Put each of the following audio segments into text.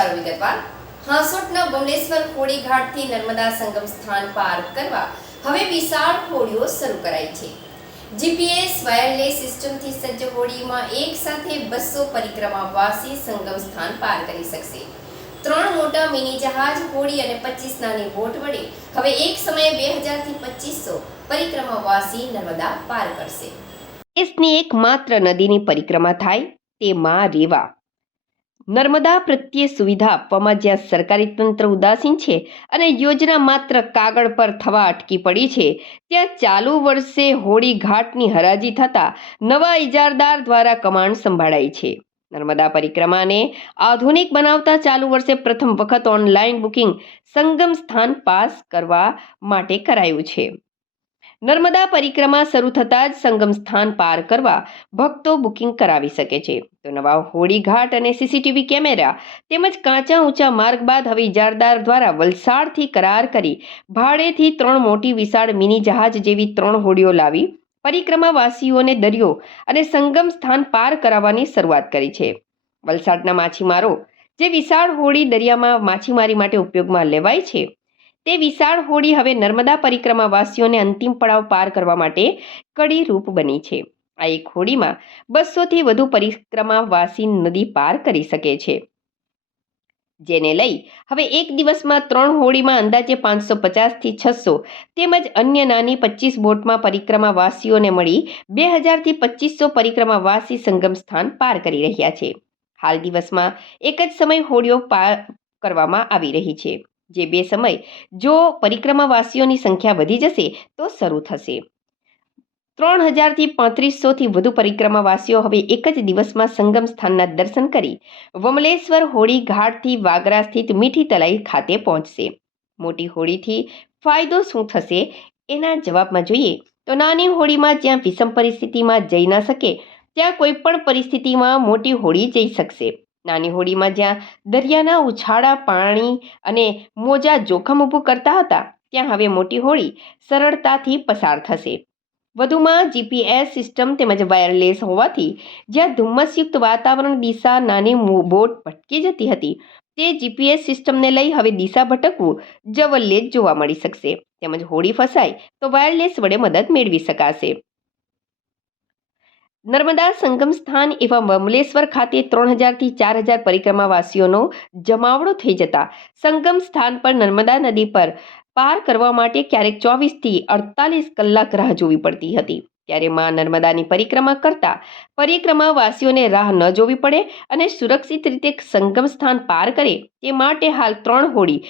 સમાચાર વિગતવાર હાંસોટના ભુવનેશ્વર હોડી ઘાટથી નર્મદા સંગમ સ્થાન પાર કરવા હવે વિશાળ હોડીઓ શરૂ કરાઈ છે. જીપીએસ વાયરલેસ સિસ્ટમથી સજ્જ હોડીમાં એક સાથે બસો પરિક્રમાવાસી સંગમ સ્થાન પાર કરી શકશે. ત્રણ મોટા મિની જહાજ હોડી અને પચીસ નાની બોટ વડે હવે એક સમયે બે હજારથી પચીસો પરિક્રમાવાસી નર્મદા પાર કરશે. દેશની એકમાત્ર નદીની પરિક્રમા થાય તેમાં રેવા. નર્મદા પ્રત્યે સુવિધા આપવામાં જ્યાં સરકારી તંત્ર ઉદાસીન છે અને યોજના માત્ર કાગળ પર થવા અટકી પડી છે, ત્યાં ચાલુ વર્ષે હોળી ઘાટની હરાજી થતાં નવા ઇજારદાર દ્વારા કમાણ સંભાળાઈ છે. નર્મદા પરિક્રમાને આધુનિક બનાવતા ચાલુ વર્ષે પ્રથમ વખત ઓનલાઈન બુકિંગ સંગમ સ્થાન પાસ કરવા માટે કરાયું છે. નર્મદા પરિક્રમા શરૂ થતાં જ સંગમ સ્થાન પાર કરવા ભક્તો બુકિંગ કરાવી શકે છે. તો નવા હોળી ઘાટ અને સીસીટીવી કેમેરા તેમજ કાચા ઊંચા માર્ગ બાદ હવે ઇજારદાર દ્વારા વલસાડથી કરાર કરી ભાડેથી ત્રણ મોટી વિશાળ મિની જહાજ જેવી ત્રણ હોડીઓ લાવી પરિક્રમાવાસીઓને દરિયો અને સંગમ સ્થાન પાર કરાવવાની શરૂઆત કરી છે. વલસાડના માછીમારો જે વિશાળ હોડી દરિયામાં માછીમારી માટે ઉપયોગમાં લેવાય છે તે વિશાળ હોડી હવે નર્મદા પરિક્રમાવાસીઓને અંતિમ પડાવ પાર કરવા માટે કડી રૂપ બની છે. આ એક હોડીમાં બસોથી વધુ પરિક્રમાવાસી નદી પાર કરી શકે છે. જેને લઈ હવે એક દિવસમાં ત્રણ હોડીમાં અંદાજે પાંચસો પચાસથી છસો તેમજ અન્ય નાની પચીસ બોટમાં પરિક્રમાવાસીઓને મળી બે હજારથી પચીસો પરિક્રમાવાસી સંગમ સ્થાન પાર કરી રહ્યા છે. હાલ દિવસમાં એક જ સમય હોડીઓ પાર કરવામાં આવી રહી છે. જે બે સમય જો પરિક્રમાવાસીઓની સંખ્યા વધી જશે તો શરૂ થશે. ત્રણ હજારથી પાંત્રીસોથી વધુ પરિક્રમાવાસીઓ હવે એક જ દિવસમાં સંગમ સ્થાનના દર્શન કરી વમલેશ્વર હોળી ઘાટથી વાગરા સ્થિત મીઠી તલાઈ ખાતે પહોંચશે. મોટી હોળીથી ફાયદો શું થશે એના જવાબમાં જોઈએ તો નાની હોળીમાં જ્યાં વિષમ પરિસ્થિતિમાં જઈ ન શકે, ત્યાં કોઈ પણ પરિસ્થિતિમાં મોટી હોળી જઈ શકશે. નાની હોડીમાં જ્યાં દરિયાના ઉછાળા, પાણી અને મોજા જોખમ ઊભું કરતા હતા, ત્યાં હવે મોટી હોડી સરળતાથી પસાર થશે. વધુમાં જીપીએસ સિસ્ટમ તેમજ વાયરલેસ હોવાથી જ્યાં ધુમ્મસયુક્ત વાતાવરણ દિશા નાની બોટ ભટકી જતી હતી, તે જીપીએસ સિસ્ટમને લઈ હવે દિશા ભટકવું જવલ્લે જ જોવા મળી શકશે. તેમજ હોડી ફસાય તો વાયરલેસ વડે મદદ મેળવી શકાશે. નર્મદા સંગમ સ્થાન એવા મમલેશ્વર ખાતે ત્રણ હજારથી ચાર હજાર પરિક્રમાવાસીઓનો જમાવડો થઈ જતા સંગમ સ્થાન પર નર્મદા નદી પર પાર કરવા માટે ક્યારેક ચોવીસથી અડતાલીસ કલાક રાહ જોવી પડતી હતી. ત્યારે માં નર્મદાની પરિક્રમા કરતા પરિક્રમાવાસીઓને રાહ ન જોવી પડે અને સુરક્ષિત રીતે સંગમ સ્થાન પાર કરે તે માટે હાલ ત્રણ હોડી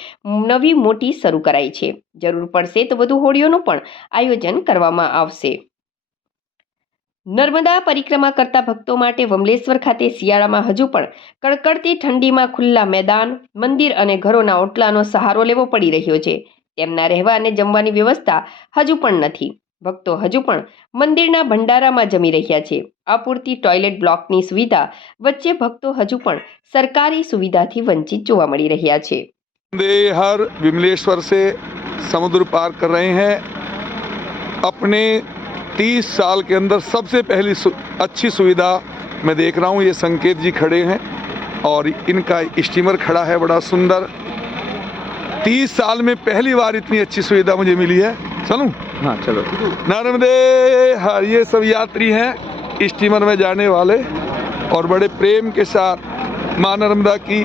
નવી મોટી શરૂ કરાઈ છે. જરૂર પડશે તો વધુ હોડીઓનું પણ આયોજન કરવામાં આવશે. નર્મદા પરિક્રમા કરતા ભક્તો માટે વમલેશ્વર ખાતે શિયાળામાં હજુ પણ કડકડતી ઠંડીમાં ખુલ્લા મેદાન મંદિર અને ઘરોના ઓટલાનો સહારો લેવો પડી રહ્યો છે તેમના રહેવા અને જમવાની વ્યવસ્થા હજુ પણ નથી ભક્તો હજુ પણ મંદિરના ભંડારામાં જમી રહ્યા છે અપૂરતી ટોયલેટ બ્લોકની સુવિધા વચ્ચે ભક્તો હજુ પણ સરકારી સુવિધાથી વંચિત જોવા મળી રહ્યા છે बंदे हर विमलेश्वर से समुद्र पार कर रहे हैं अपने 30 साल के अंदर सबसे पहली सु, अच्छी सुविधा मैं देख रहा हूँ ये संकेत जी खड़े हैं और इनका स्टीमर खड़ा है बड़ा सुंदर। 30 साल में पहली बार इतनी अच्छी सुविधा मुझे मिली है। चलूँ? हाँ चलो। नर्मदे हर ये सब यात्री हैं स्टीमर में जाने वाले और बड़े प्रेम के साथ माँ नर्मदा की